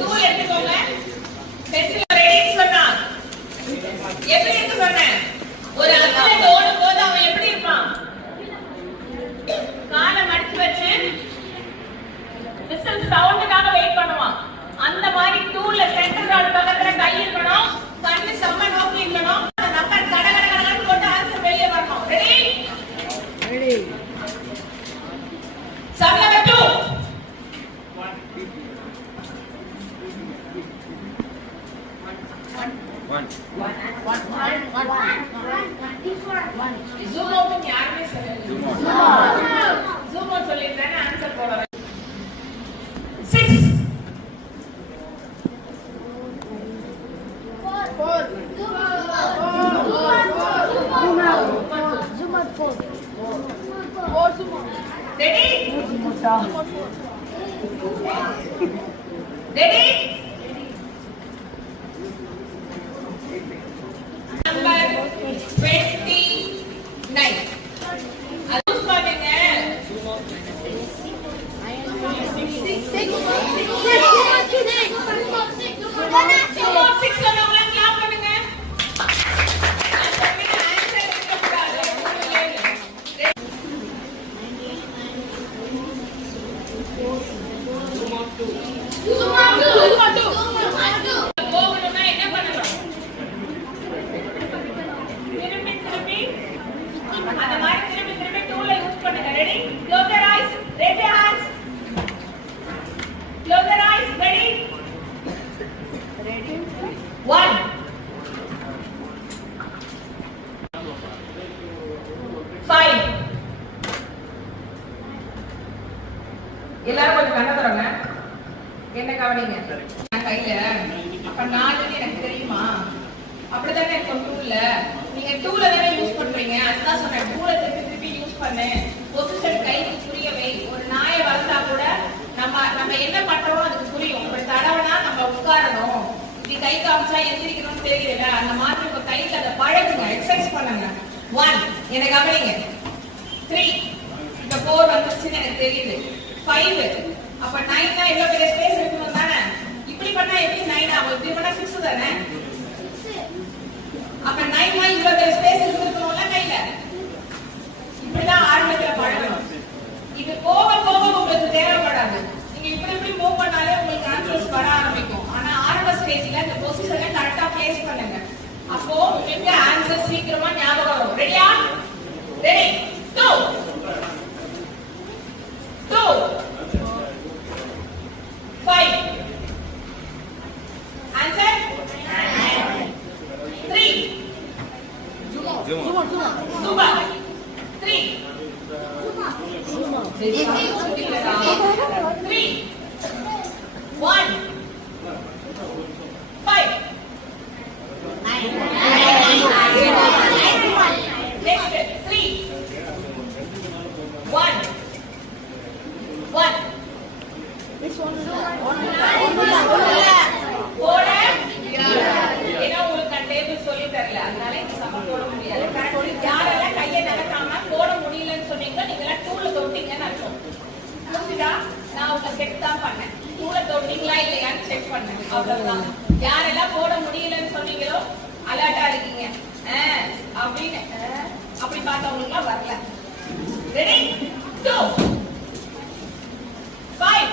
Tool எடுத்துக்கோங்க. Pencil ready சொன்னா எப்படி இருக்கு சொன்னேன். ஒரு அத்லெட் ஓடும் போது அவன் எப்படி இருப்பான்? காலை மடிச்சு வச்சு விசில் சவுண்டுக்காக வெயிட் பண்ணுவான். அந்த மாதிரி டூல்ல சென்டர் ராட் பக்கத்துல கை இருக்கணும், கண்ணு செம்ம நோக்கி இருக்கணும். நம்பர் கட கட கடன்னு போட்டு ஆன்சர் வெளியே வரணும். Ready ready. Sum number 2. Zoom out யாருமே சொல்லல. Zoom out சொல்லிட்டேன் ஆன்சர் போடுறேன். 6 4 Zoom out 4 Ready? Ready? Number 29. Adus பாருங்க. 6 சொன்னவங்க கிளாப் பண்ணுங்க. நான் சொன்ன ஆன்சர் இருக்க கூடாது. போகணும்னா என்ன பண்ணணும்? திரும்பி திரும்பி அந்த மாதிரி திரும்பி திரும்பி டூலை யூஸ் பண்ணுங்க. Ready? Close your eyes. Race your hands. Close your eyes. Ready? Ready. 1 5 எல்லாரும் கொஞ்சம் கண்ண தரங்க. என்ன கவனிங்க. நான் கையில அப்ப 4 எனக்கு தெரியுமா? அப்படிதானே இருக்கும் டூல்ல. நீங்க டூல தானே யூஸ் பண்றீங்க. அதுதான் சொன்னேன். டூல திருப்பி திருப்பி யூஸ் பண்ணு. பொசிஷன் கைக்கு புரியவே. ஒரு நாயை வளர்த்தா கூட நம்ம என்ன பண்றோம் அதுக்கு புரியும். இப்ப தடவனா நம்ம உட்காரணும். இப்படி கை காமிச்சா எந்திரிக்கணும்னு தெரியல. அந்த மாதிரி இப்ப கையில அதை பழகுங்க. எக்ஸசைஸ் பண்ணுங்க. 1 எனக்கு கவனிங்க. 3 இப்ப 4 வந்துச்சுன்னு எனக்கு தெரியுது. 5 அப்ப 9 னா எவ்வளவு பெரிய ஸ்பேஸ் இருக்கணும் தானே. இப்படி பண்ணா எப்படி 9 ஆகும்? இப்படி பண்ணா 6 தானே. அப்ப 9 னா இவ்வளவு பெரிய ஸ்பேஸ் இருக்கணும்ல கையில. இப்படிதான் ஆரம்பத்துல பழகணும். இது போக போக உங்களுக்கு தேவைப்படாது. நீங்க இப்படி இப்படி மூவ் பண்ணாலே உங்களுக்கு ஆன்சர்ஸ் வர ஆரம்பிக்கும். ஆனா ஆரம்ப ஸ்டேஜ்ல இந்த பொசிஷனை கரெக்டா பிளேஸ் பண்ணுங்க. அப்போ உங்களுக்கு ஆன்சர் சீக்கிரமா ஞாபகம் வரும். ரெடியா? Ready 2 5 answer 3 Zuma 3 1 5 next 3 1 this one போட ஏன்னா உங்களுக்கு நான் டேபிள் சொல்லி தரல. அதனால இந்த சம போட முடியாது. யாரெல்லாம் கையை நடக்காம போட முடியலன்னு சொன்னீங்க நீங்க டூல தொட்டீங்கன்னு அர்த்தம். புரியுதா? நான் உங்க செக் தான் பண்ணேன். டூல தொட்டீங்களா இல்லையான்னு செக் பண்ணேன். அவ்வளவுதான். யாரெல்லாம் போட முடியலன்னு சொன்னீங்களோ அலர்ட்டா இருக்கீங்க அப்படின்னு அப்படி பார்த்தவங்களுக்குலாம் வரல. ரெடி 2 5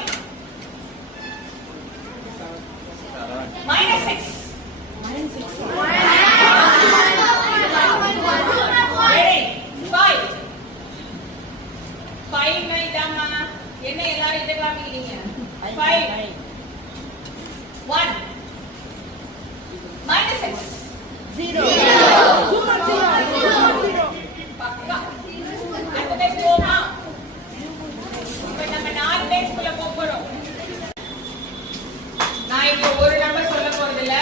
-6 ready 5 9 என்ன எல்லாரும் இத காமிக்கிறீங்க? 5 1 -6 0 பக்கா. அடுத்த பேஜ் போமா. இப்ப நம்ம 4 பேஜ்க்குள்ள போறோம். நான் இப்போ ஒரு நம்பர் சொல்ல போறது இல்ல.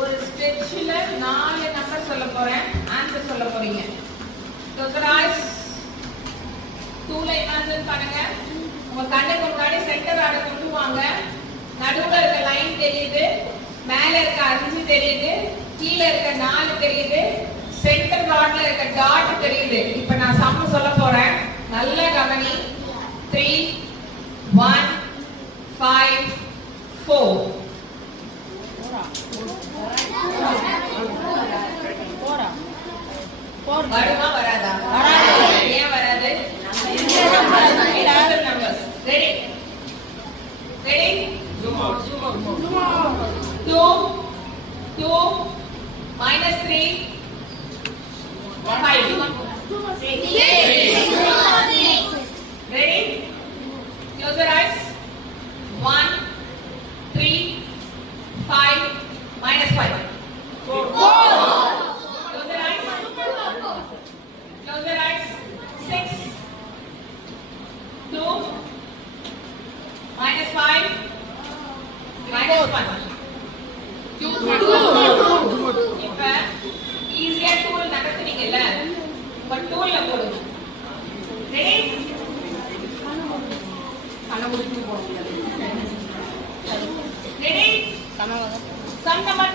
ஒரு ஸ்ட்ரெட்ச்ல 4 நம்பர் சொல்ல போறேன். ஆன்சர் சொல்ல போறீங்க. க்ளோஸ் டூல இமேஜின் பண்ணுங்க. உங்க கண்ணுக்கு முன்னாடி சென்டர் ஆட கொண்டு வாங்க. நடுவுல இருக்க லைன் தெரியுது. மேல இருக்க 5 தெரியுது. கீழ இருக்க 4 தெரியுது. சென்டர் ராட்ல இருக்க டாட் தெரியுது. இப்போ நான் சம் சொல்ல போறேன். நல்ல கவனி. 3 1 5 4 2, 2, minus 3, 5. Ready? Close your eyes. 1, 3, 5, minus 5. 4. Close your eyes. Close your eyes. 6, 2, minus 5, minus 1. இப்ப ஈஸியா டூல் நகர்த்துனீங்கல்ல, இப்ப டூல்ல போடுங்க. ரெடி? கண்ண முடிச்சு போட முடியாது. ரெடி? Sum number